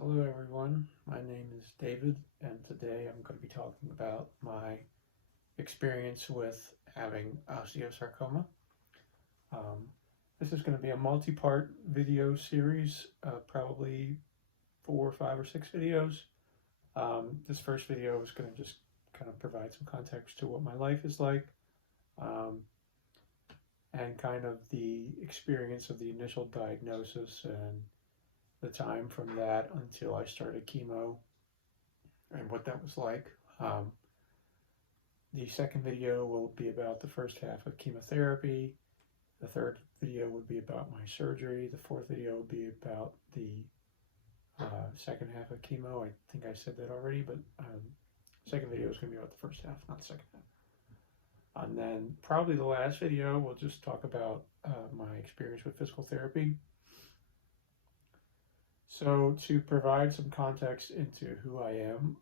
Hello everyone, my name is David and today I'm going to be talking about my experience with having osteosarcoma. Um, this is going to be a multi-part video series, probably 4, 5, or 6 videos. This first video is going to just kind of provide some context to what my life is like um, and kind of the experience of the initial diagnosis and the time from that until I started chemo and what that was like. Um, the second video will be about the first half of chemotherapy. The third video would be about my surgery. The fourth video will be about the second half of chemo. I think I said that already, but second video is going to be about the first half, not the second half. And then probably the last video, we'll just talk about my experience with physical therapy. So to provide some context into who I am,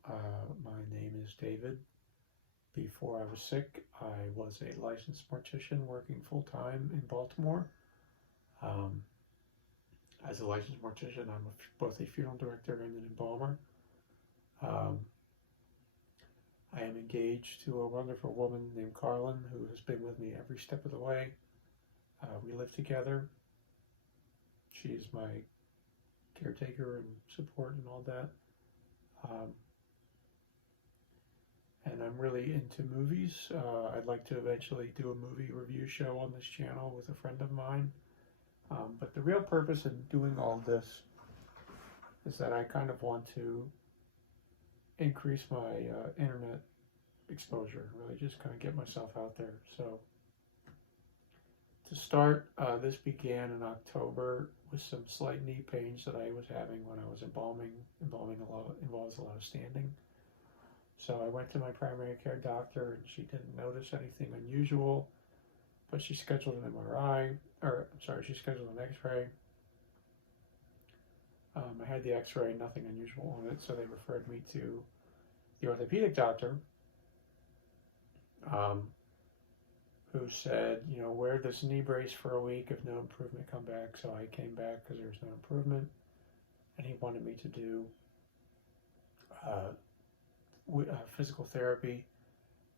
my name is David. Before I was sick, I was a licensed mortician working full-time in Baltimore. As a licensed mortician, I'm both a funeral director and an embalmer. I am engaged to a wonderful woman named Carlin who has been with me every step of the way. We live together. She is my caretaker and support and all that. And I'm really into movies. I'd like to eventually do a movie review show on this channel with a friend of mine. But the real purpose in doing all this is that I kind of want to increase my internet exposure, really just kind of get myself out there. So to start, this began in October with some slight knee pains that I was having when I was embalming. Embalming involves a lot of standing. So I went to my primary care doctor and she didn't notice anything unusual, but she scheduled an MRI, she scheduled an x-ray. I had the x-ray, nothing unusual on it, so they referred me to the orthopedic doctor, who said, wear this knee brace for a week. If no improvement, come back. So I came back because there was no improvement, and he wanted me to do physical therapy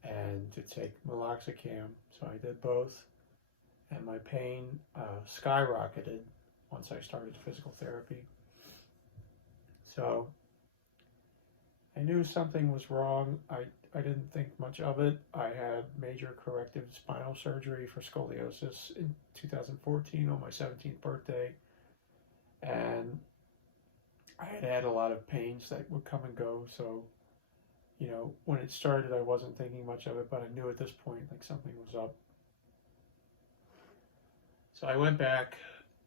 and to take meloxicam. So I did both, and my pain skyrocketed once I started physical therapy. So I knew something was wrong. I didn't think much of it. I had major corrective spinal surgery for scoliosis in 2014 on my 17th birthday, and I had a lot of pains that would come and go. So when it started, I wasn't thinking much of it, but I knew at this point like something was up. So I went back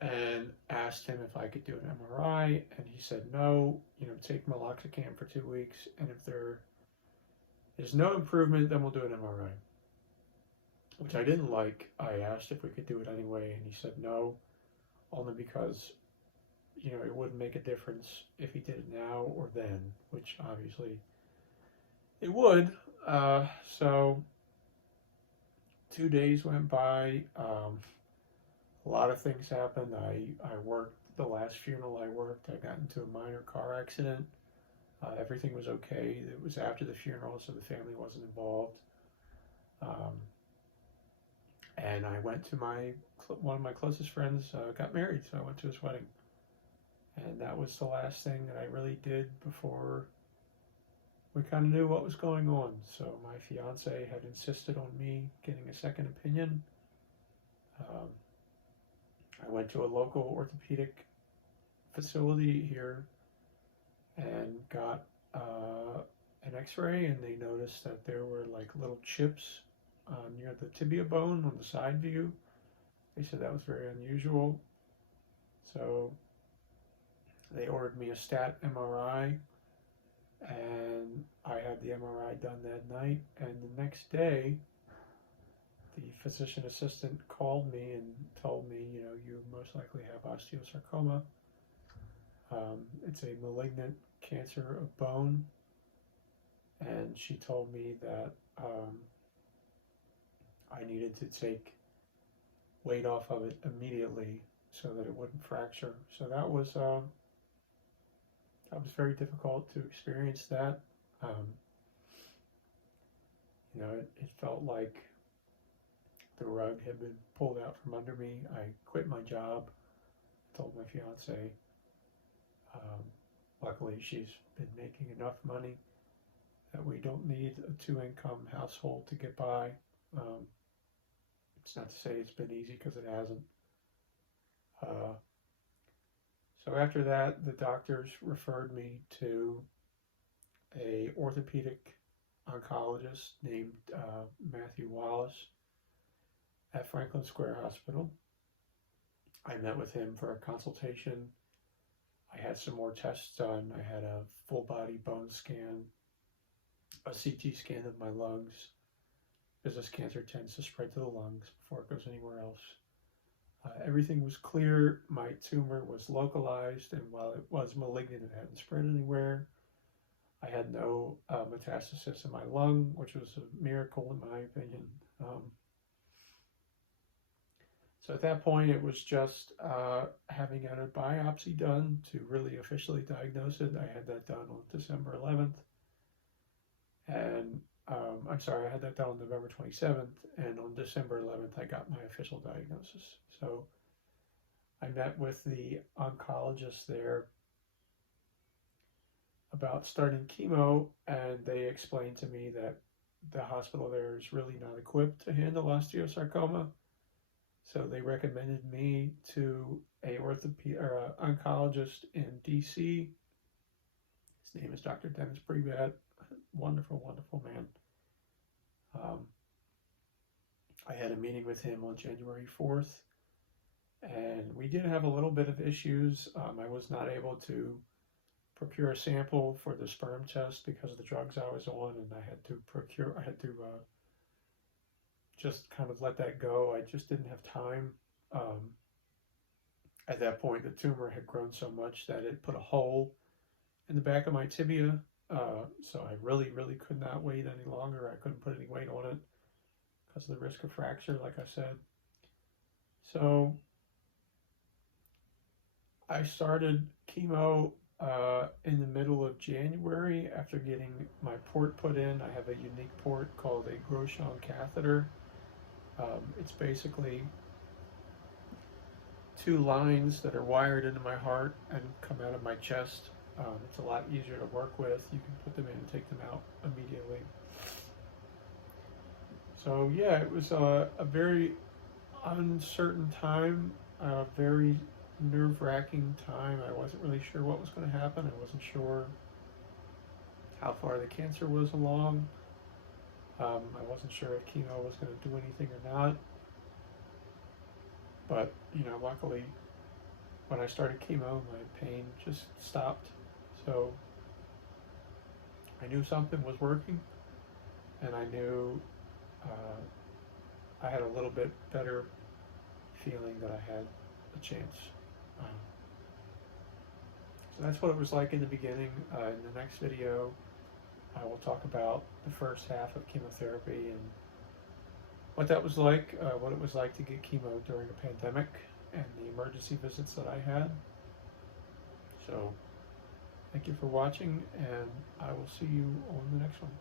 and asked him if I could do an MRI, and he said no. Take meloxicam for 2 weeks, and if there is no improvement, then we'll do an MRI. Which I didn't like. I asked if we could do it anyway, and he said no, only because it wouldn't make a difference if he did it now or then, which obviously it would. So 2 days went by. A lot of things happened. I worked the last funeral I worked. I got into a minor car accident. Everything was okay. It was after the funeral, so the family wasn't involved. And I went to one of my closest friends got married, so I went to his wedding. And that was the last thing that I really did before we kind of knew what was going on. So my fiance had insisted on me getting a second opinion. I went to a local orthopedic facility here and got an x-ray, and they noticed that there were like little chips near the tibia bone on the side view. They said that was very unusual. So they ordered me a stat MRI, and I had the MRI done that night, and the next day the physician assistant called me and told me, you most likely have osteosarcoma. It's a malignant cancer of bone, and she told me that I needed to take weight off of it immediately so that it wouldn't fracture. So that was That was very difficult to experience that. Um, it felt like the rug had been pulled out from under me. I quit my job, told my fiance. Um, Luckily, she's been making enough money that we don't need a two-income household to get by. Um, it's not to say it's been easy, because it hasn't. Uh, so after that, the doctors referred me to a orthopedic oncologist named Matthew Wallace at Franklin Square Hospital. I met with him for a consultation. I had some more tests done. I had a full body bone scan, a CT scan of my lungs, because this cancer tends to spread to the lungs before it goes anywhere else. Everything was clear. My tumor was localized, and while it was malignant, it hadn't spread anywhere. I had no metastasis in my lung, which was a miracle in my opinion. So at that point, it was just having had a biopsy done to really officially diagnose it. I had that done on December 11th. And I had that done on November 27th. And on December 11th, I got my official diagnosis. So I met with the oncologist there about starting chemo, and they explained to me that the hospital there is really not equipped to handle osteosarcoma. So they recommended me to a oncologist in DC. His name is Dr. Dennis Prebat. Wonderful, wonderful man. I had a meeting with him on January 4th, and we did have a little bit of issues. I was not able to procure a sample for the sperm test because of the drugs I was on, and I had to just kind of let that go. I just didn't have time. At that point, the tumor had grown so much that it put a hole in the back of my tibia. So I really, really could not wait any longer. I couldn't put any weight on it because of the risk of fracture, like I said. So I started chemo in the middle of January after getting my port put in. I have a unique port called a Groshon catheter. It's basically two lines that are wired into my heart and come out of my chest. It's a lot easier to work with. You can put them in and take them out immediately. So yeah, it was a very uncertain time, a very nerve-wracking time. I wasn't really sure what was going to happen. I wasn't sure how far the cancer was along. I wasn't sure if chemo was going to do anything or not. But, luckily, when I started chemo, my pain just stopped. So I knew something was working, and I knew I had a little bit better feeling that I had a chance. So that's what it was like in the beginning. In the next video, I will talk about the first half of chemotherapy and what that was like, what it was like to get chemo during a pandemic, and the emergency visits that I had. So thank you for watching, and I will see you on the next one.